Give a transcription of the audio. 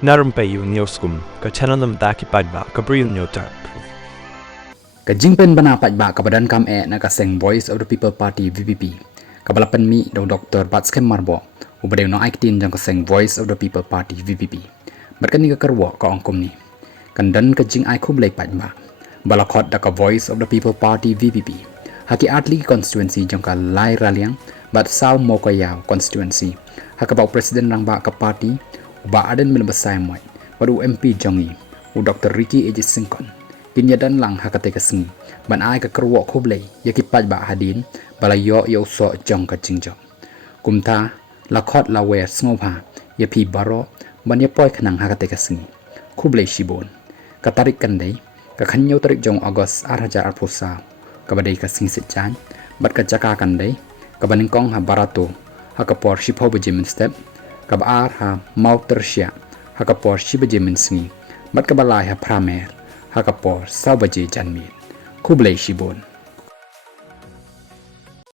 Na Rympei U ka channel nabynta ki Paidbah ka Bri U Hynñiewtrep. Ka Jingpynbna Paidbah ka Donkam na kaseng Voice of the People Party VPP. Ka balapan mi daw Dr. Batskem Marbo ubadeng no aikitin jang kaseng Voice of the People Party VPP. Barkan ni ka karwo ka angkom ni. Kandan ka jing ai Khublei Paidbah. Balakot da ka Voice of the People Party VPP. Haki atli constituency jang ka Lai Raliang bat saw Mowkaiaw constituency. Haka bau presiden rang ba ka party uba adan melebasai moy. Baru MP jongi u Dr. Ricky Ejis Singkon. Kinyadan lang hakate kaseng ban ai ka karwo Khublei yaki Paidbah hadin balayo yo so jong ka jingjok. Kumta lakot lawer sngopa iaphi baroh ban yapoy khanang hakate kaseng Khublei Shibun. Katarik kandai ka Khanyo tarik jong Agos 2020 kabadai kaseng sitjan bat ka jaka kandai kabaningkong ha barato hakapor shipho bejemen step kabar ha mau tersia hakapor shibejemen singi bat kabalai ha pramer hakapor sabaje janmin Khublei Shibun.